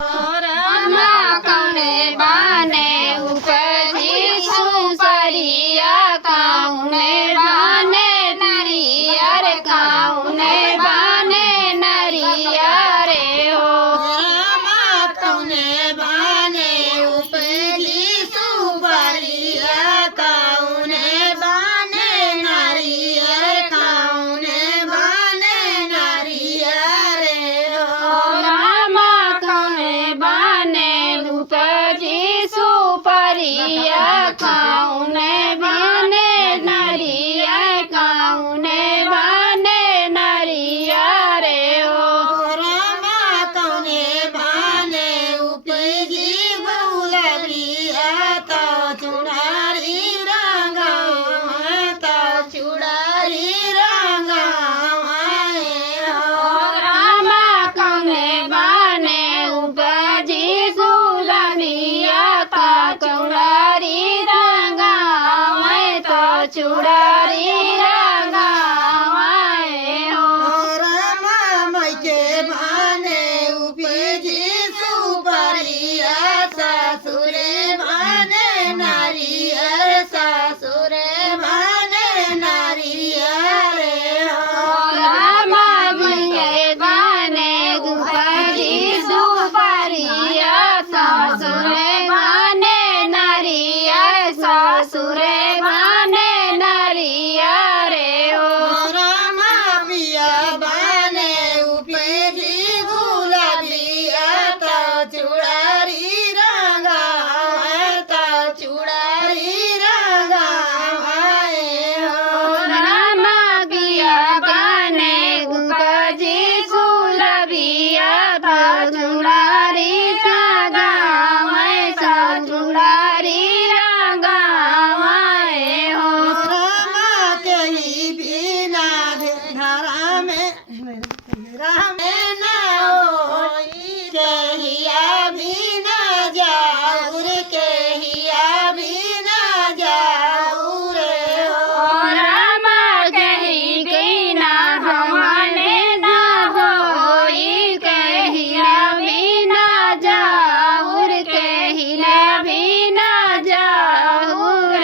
रामा कौने बाने उपजी सुपरिया कौने बाने नरिया रे कौने बाने नरिया रे हो रामा कौने बाने उपजी सुपरिया कौने बाने नरिया कौने बाने नरिया रे हो रामा कौने बाने उपजी सुपरिया कौने बाने नरिया कौने बाने नरिया रे हो रामा कौने बाने उपजी गुलाबिया तो चुड़ारी रंगा तो चुड़ारी रंगा रामा कौने बाने उपजी गुलाबिया का चौड़ारी रंगा तो चुड़ारी रंगा हो रामा मैके बाने उपजी सुपरिया ससुरे बाने नारियर ससुरे बाने नारियर रामा के बाने उपजी सुपरिया ससुरे बाने नरिया ससुरे बाने नरिया रे हो रामा पिया बाने उपजी गुलाबिया तो चुड़ारी रंगा तो चुड़ारी रंगा रामा पिया बाने उपजी गुलाबिया तो चुड़ारी रंगा तो चुड़ारी रंगा हो रामा के ही बिना धरा में ना होई कहिया बिना जाऊर कहिया बिना जाऊर हो रामा कही बिना हमने ना होई कहिया बिना जाऊर कहिया बिना जाऊर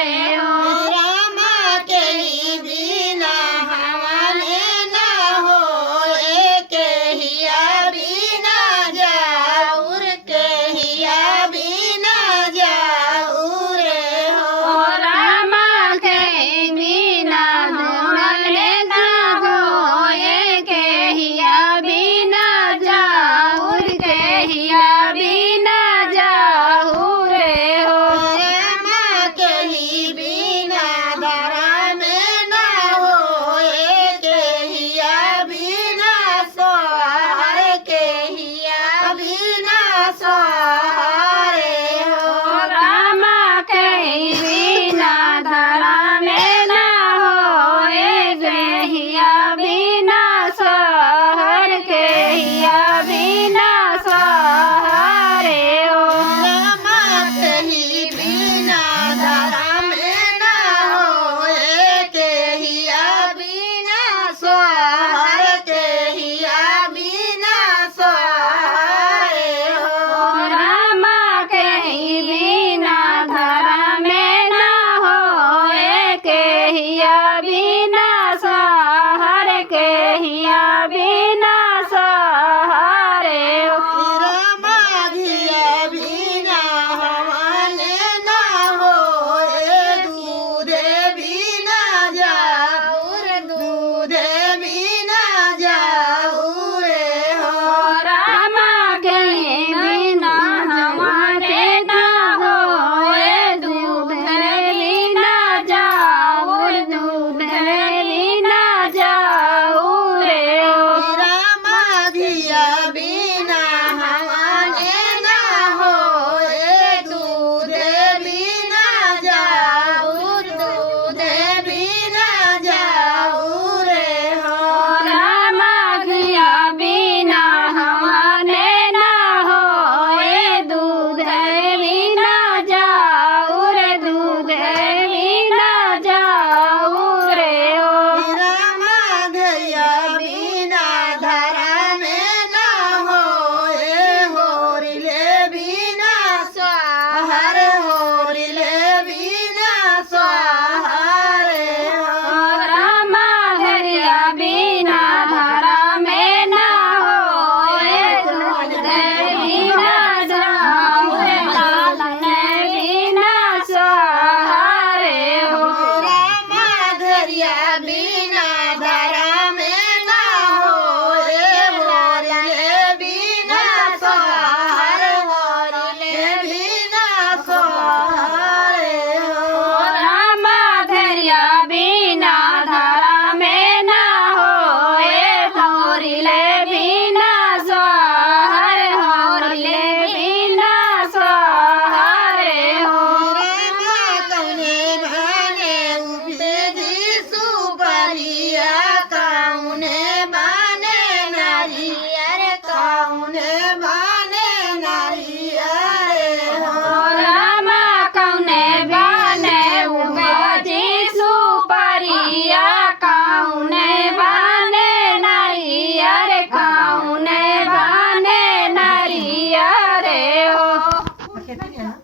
हो रामा के ही बिना हमारे ना होए कहिया बिना जाऊर कहिया बिना जाऊर हो रामा कही बिना हमने ना होए कहिया बिना जाऊर कहिया बिना जाऊर हो रामा के ही बिना धरा में ना होए कहिया बिना सोहर कहिया बिना सोहर